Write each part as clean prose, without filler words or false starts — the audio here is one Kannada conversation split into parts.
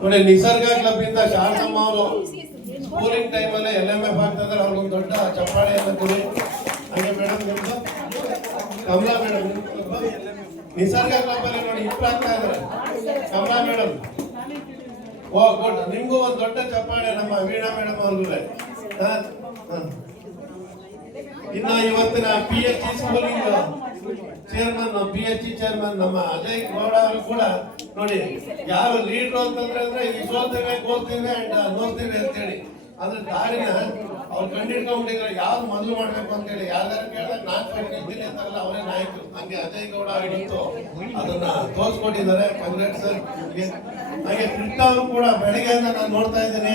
ನೋಡಿ ನಿಸರ್ಗ ಕ್ಲಬ್ ಇಂದ ಶಾರದಮ್ಮ ಅವರು ಸ್ಕೂಲಿಂಗ್ ಟೈಮ್ ಅಲ್ಲೇ LMF ಆಗ್ತಾ ಇದಾರೆ. ಅವ್ರಿಗೊಂದು ದೊಡ್ಡ ಚಪ್ಪಾಳೆಯನ್ನು ಕೊಡಿ. ಹಾಗೆ ಮೇಡಮ್ ನಿಮ್ದು ಕಮಲಾ ಮೇಡಮ್ ನಿಸರ್ಗ ಕ್ಲಬ್ ಅಲ್ಲಿ ನೋಡಿ ಇಷ್ಟು ಆಗ್ತಾ ಇದಾರೆ. ಕಮಲಾ ಮೇಡಮ್ ಓ ಗುಡ್. ನಿಮ್ಗೂ ಒಂದು ದೊಡ್ಡ ಚಪ್ಪಾಳೆ ನಮ್ಮ ವೀಣಾ ಮೇಡಮ್ ಅವ್ರಿಗೂ. ಇನ್ನ ಇವತ್ತಿನ PHE schooling chairman PHE chairman ನಮ್ಮ ಅಜಯ್ ಗೌಡ ಅವರು ಕೂಡ ನೋಡಿ ಯಾರು ಲೀಡರ್ ಅಂತಂದ್ರೆ ಈ ಸೋಲ್ತೇವೆ ಗೋಲ್ತೇವೆ ಅಂಡ್ ನೋಡ್ತೇವೆ ಅಂತೇಳಿ ಅಂದ್ರೆ ದಾರಿನ ಅವ್ರು ಕಂಡಿಡ್ಕೊಂಡಿದ್ರೆ ಯಾವ್ದು ಮೊದಲು ಮಾಡ್ಬೇಕು ಅಂತೇಳಿ ಯಾರ್ದಾರು ಕೇಳಿದಾಗ ನಾನ್ ಕಂಡಿದ್ದೀನಿ ಅಂತಾರಲ್ಲ ಅವರೇ ನಾಯಕರು. ಹಂಗೆ ಅಜಯ್ ಗೌಡ ಆಗಿತ್ತು ಅದನ್ನ ತೋರಿಸ್ಕೊಟ್ಟಿದ್ದಾರೆ. Congrats sir. ಹಾಗೆ ಕೃಷ್ಣ ಅವರು ಕೂಡ ಬೆಳಗ್ಗೆಯಿಂದ ನಾನು ನೋಡ್ತಾ ಇದ್ದೀನಿ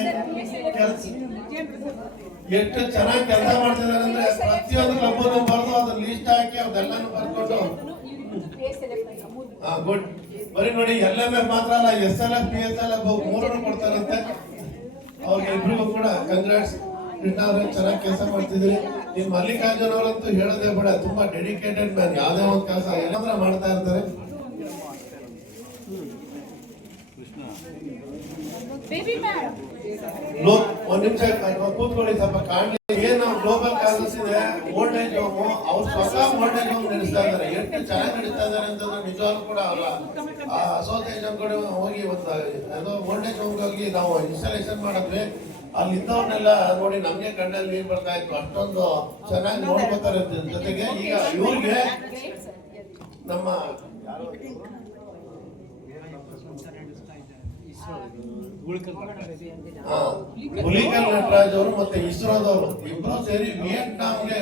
ಎಷ್ಟು ಚೆನ್ನಾಗಿ ಕೆಲಸ ಮಾಡ್ತಿದ್ದಾರೆ ಅಂದ್ರೆ ಪ್ರತಿಯೊಂದು ಕ್ಲಬ್ಬನ್ನು ಬರೆದು ಅದನ್ನ ಲೀಸ್ಟ್ ಹಾಕಿ ಅದೆಲ್ಲಾನು ಬರ್ಕೊಂಡು ಗುಡ್. ಬರೀ ನೋಡಿ LMF ಮಾತ್ರ ಅಲ್ಲ SLF PSLF ಮೂರನ್ನು ಕೊಡ್ತಾರಂತೆ. ಅವ್ರಿಗೆ ಇಬ್ರಿಗೂ ಕೂಡ ಕಂಗ್ರಾಟ್ಸ್. ಕೃಷ್ಣ ಅವ್ರೆ ಚೆನ್ನಾಗಿ ಕೆಲಸ ಮಾಡ್ತಿದ್ರಿ. ನಿಮ್ ಮಲ್ಲಿಕಾರ್ಜುನ್ ಅವರಂತೂ ಹೇಳೋದೇ ಬೇಡ, ತುಂಬಾ ಡೆಡಿಕೇಟೆಡ್ ಮ್ಯಾನ್. ಯಾವ್ದೇ ಒಂದು ಕೆಲಸ ಏನಾದ್ರೂ ಮಾಡ್ತಾ ಇರ್ತಾರೆ. ಒಂದ್ ನಿಮಿಷ ಕೂತ್ಕೊಳ್ಳಿ ಸ್ವಲ್ಪ ಕಾಣಲಿ. ಏನು ಗ್ಲೋಬಲ್ ಕಾಸಸ್ ಇದೆ ಓಲ್ಡ್ ಏಜ್ ಹೋಮ್, ಅವ್ರು ಸ್ವತಃ ಓಲ್ಡ್ ಏಜ್ ಹೋಮ್ ನಡೆಸ್ತಾ ಇದ್ದಾರೆ. ಎಷ್ಟು ಚೆನ್ನಾಗಿ ನಡೀತಾ ಇದ್ದಾರೆ ಅಂತಂದ್ರೆ ನಿಜವಾಗ್ಲೂ ಕೂಡ ಅವರ ಅಸೋಸಿಯೇಷನ್ ಕಡೆ ಹೋಗಿ ಒಂದು ಏನೋ ಓಲ್ಡ್ ಏಜ್ ಹೋಮ್ಗೆ ಹೋಗಿ ನಾವು ಇನ್ಸ್ಟಾಲೇಷನ್ ಮಾಡಿದ್ವಿ. ಅಲ್ಲಿ ಇದ್ದವ್ರನ್ನೆಲ್ಲ ನೋಡಿ ನಮ್ಗೆ ಕಣ್ಣಲ್ಲಿ ನೀರು ಬರ್ತಾ ಇತ್ತು. ಅಷ್ಟೊಂದು ಚೆನ್ನಾಗಿ ನೋಡ್ಕೊತಾರೆ. ಜೊತೆಗೆ ಈಗ ಇವ್ರಿಗೆ ನಮ್ಮ ಹುಲಿಕಲ್ ನಟರಾಜ್ ಅವರು ಮತ್ತೆ ಇಸ್ರೋದವರು ಇಬ್ರು ಸೇರಿ ವಿಯೆಟ್ನಾಂಗೆ